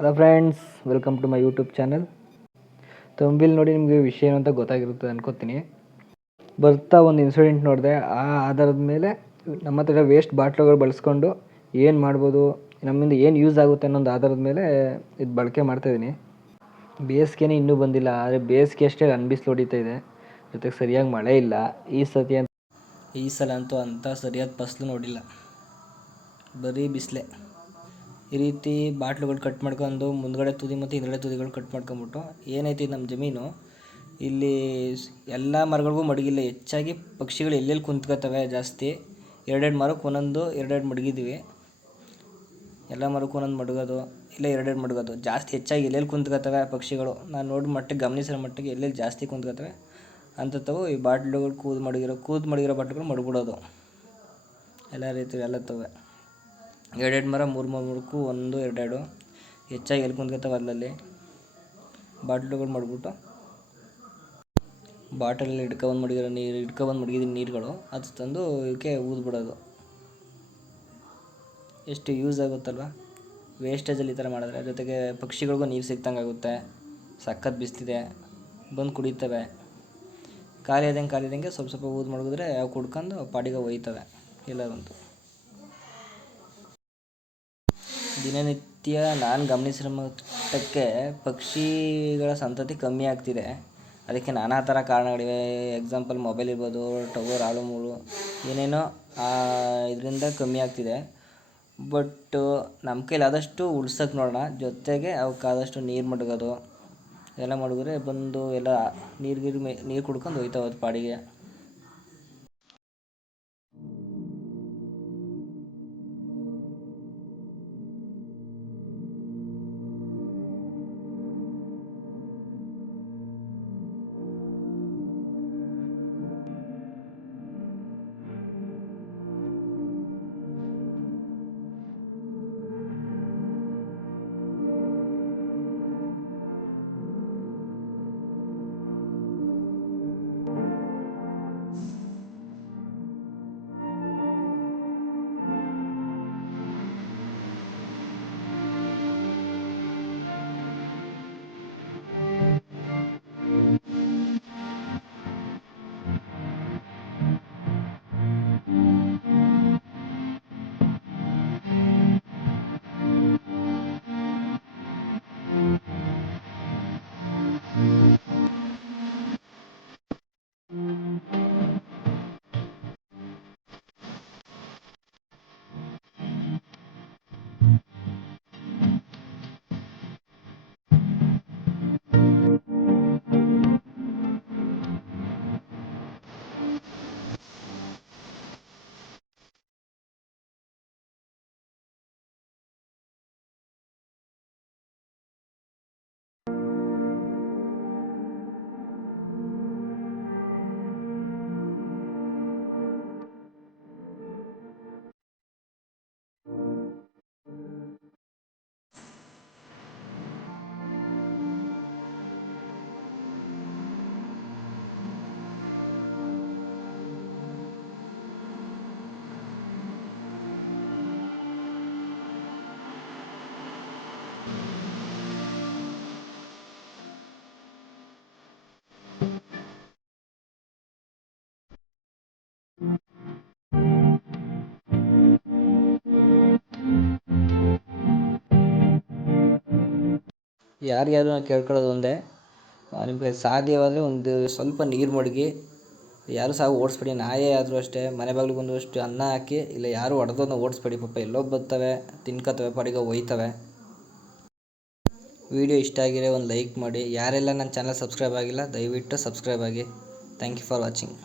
Hello friends, welcome to my YouTube channel. ತಂಬಿಲ್ ನೋಡಿ ನಿಮಗೆ ವಿಷಯ ಏನು ಅಂತ ಗೊತ್ತಾಗಿರುತ್ತೆ ಅನ್ಕೋತೀನಿ. ಬರ್ತಾ ಒಂದು ಇನ್ಸಿಡೆಂಟ್ ನೋಡಿದೆ. ಆ ಆಧಾರದ ಮೇಲೆ ನಮ್ಮ ಹತ್ರ ವೇಸ್ಟ್ ಬಾಟ್ಲುಗಳು ಬಳಸ್ಕೊಂಡು ಏನು ಮಾಡ್ಬೋದು, ನಮ್ಮಿಂದ ಏನು ಯೂಸ್ ಆಗುತ್ತೆ ಅನ್ನೋದು ಆಧಾರದ ಮೇಲೆ ಇದು ಬಳಕೆ ಮಾಡ್ತಾಯಿದ್ದೀನಿ. ಬೇಸಿಗೆನೇ ಇನ್ನೂ ಬಂದಿಲ್ಲ, ಆದರೆ ಬೇಸಿಗೆ ಅಷ್ಟೇ ಅನ್ಬಿಸ್ಲು ಹೊಡಿತಾ ಇದೆ. ಜೊತೆಗೆ ಸರಿಯಾಗಿ ಮಳೆ ಇಲ್ಲ. ಈ ಸಲ ಅಂತೂ ಅಂಥ ಸರಿಯಾದ ಫಸಲು ನೋಡಿಲ್ಲ, ಬರೀ ಬಿಸಿಲೇ. ಈ ರೀತಿ ಬಾಟ್ಲುಗಳು ಕಟ್ ಮಾಡ್ಕೊಂಡು ಮುಂದ್ಗಡೆ ತುದಿ ಮತ್ತು ಹಿಂದ್ಗಡೆ ತುದಿಗಳು ಕಟ್ ಮಾಡ್ಕೊಂಬಿಟ್ಟು ಏನೈತಿ ನಮ್ಮ ಜಮೀನು, ಇಲ್ಲಿ ಎಲ್ಲ ಮರಗಳಿಗೂ ಮಡಗಿಲ್ಲ. ಹೆಚ್ಚಾಗಿ ಪಕ್ಷಿಗಳು ಎಲ್ಲೆಲ್ಲಿ ಕುಂತ್ಕೋತವೆ ಜಾಸ್ತಿ. ಎರಡೆರಡು ಮರಕ್ಕೆ ಒಂದೊಂದು ಎರಡೆರಡು ಮಡಗಿದ್ದೀವಿ. ಎಲ್ಲ ಮರಕ್ಕೂ ಒಂದೊಂದು ಮಡಗೋದು, ಇಲ್ಲ ಎರಡೆರಡು ಮಡಗೋದು. ಜಾಸ್ತಿ ಹೆಚ್ಚಾಗಿ ಎಲ್ಲೆಲ್ಲಿ ಕುಂತ್ಕೋತವೆ ಪಕ್ಷಿಗಳು, ನಾನು ನೋಡಿ ಮಟ್ಟಿಗೆ ಗಮನಿಸಿರೋ ಮಟ್ಟಿಗೆ ಎಲ್ಲೆಲ್ಲಿ ಜಾಸ್ತಿ ಕುಂತ್ಕೋತವೆ ಅಂಥವು ಈ ಬಾಟ್ಲುಗಳು ಕೂದು ಮಡಗಿರೋ ಬಾಟ್ಲುಗಳು ಮಡಗ್ಬಿಡೋದು. ಎಲ್ಲ ರೀತಿ ಎಲ್ಲ ತವೆ ಎರಡೆರಡು ಮರ ಮೂರು ಮರಕ್ಕೂ ಒಂದು ಎರಡೆರಡು ಹೆಚ್ಚಾಗಿ ಎಲ್ಲಿ ಕುಂತ್ಕೋತವೆ ಅಲ್ಲಲ್ಲಿ ಬಾಟ್ಲುಗಳು ಮಡಗ್ಬಿಟ್ಟು ಬಾಟಲಲ್ಲಿ ಇಟ್ಕೊಬಂದು ಮಡಗಿದ ನೀರುಗಳು ಅದು ತಂದು ಇವಕ್ಕೆ ಊದ್ಬಿಡೋದು. ಎಷ್ಟು ಯೂಸ್ ಆಗುತ್ತಲ್ವ ವೇಸ್ಟೇಜಲ್ಲಿ ಈ ಥರ ಮಾಡಿದ್ರೆ. ಜೊತೆಗೆ ಪಕ್ಷಿಗಳಿಗೂ ನೀರು ಸಿಕ್ತಂಗೆ ಆಗುತ್ತೆ. ಸಖತ್ ಬಿಸಿಲಿದೆ, ಬಂದು ಕುಡಿತವೆ. ಖಾಲಿ ಆದಂಗೆ ಸ್ವಲ್ಪ ಸ್ವಲ್ಪ ಊದು ಮಡಗಿದ್ರೆ ಅವು ಕುಡ್ಕೊಂಡು ಪಾಡಿಗೆ ಒಯ್ತವೆ ಎಲ್ಲದಂತೂ. ದಿನನಿತ್ಯ ನಾನು ಗಮನಿಸಿರೋ ಮಟ್ಟಕ್ಕೆ ಪಕ್ಷಿಗಳ ಸಂತತಿ ಕಮ್ಮಿ ಆಗ್ತಿದೆ. ಅದಕ್ಕೆ ನಾನಾ ಥರ ಕಾರಣಗಳಿವೆ. ಎಕ್ಸಾಂಪಲ್ ಮೊಬೈಲ್ ಇರ್ಬೋದು, ಟವರ್ ಹಾಳು ಮೂಳು ಏನೇನೋ ಇದರಿಂದ ಕಮ್ಮಿ ಆಗ್ತಿದೆ. ಬಟ್ ನಮ್ಮ ಕೈಲಿ ಆದಷ್ಟು ಉಳ್ಸೋಕೆ ನೋಡೋಣ. ಜೊತೆಗೆ ಅವಕ್ಕಾದಷ್ಟು ನೀರು ಮಡಗೋದು ಎಲ್ಲ ಮಡಗಿದ್ರೆ ಬಂದು ಎಲ್ಲ ನೀರು ಕುಡ್ಕೊಂಡು ಹೋಯ್ತಾವೆ ಅದು ಪಾಡಿಗೆ. ಯಾರ್ಯಾರು ನಾನು ಕೇಳ್ಕೊಳ್ಳೋದು ಒಂದೇ, ನಿಮಗೆ ಸಾಧ್ಯವಾದರೆ ಒಂದು ಸ್ವಲ್ಪ ನೀರು ಮಡಗಿ. ಯಾರು ಸಹ ಓಡಿಸ್ಬೇಡಿ. ನಾಯೇ ಆದರೂ ಅಷ್ಟೇ ಮನೆ ಬಾಗಿಲಿಗೆ ಬಂದು ಅಷ್ಟು ಅನ್ನ ಹಾಕಿ, ಇಲ್ಲ ಯಾರು ಹೊಡೆದೋದನ್ನ ಓಡಿಸ್ಬೇಡಿ. ಪಾಪ ಎಲ್ಲೋ ಬರ್ತವೆ, ತಿನ್ಕೋತವೆ, ಪಾಡಿಗೆ ಒಯ್ತವೆ. ವಿಡಿಯೋ ಇಷ್ಟ ಆಗಿರೋ ಒಂದು ಲೈಕ್ ಮಾಡಿ. ಯಾರೆಲ್ಲ ನನ್ನ ಚಾನಲ್ ಸಬ್ಸ್ಕ್ರೈಬ್ ಆಗಿಲ್ಲ ದಯವಿಟ್ಟು ಸಬ್ಸ್ಕ್ರೈಬ್ ಆಗಿ. Thank you for watching.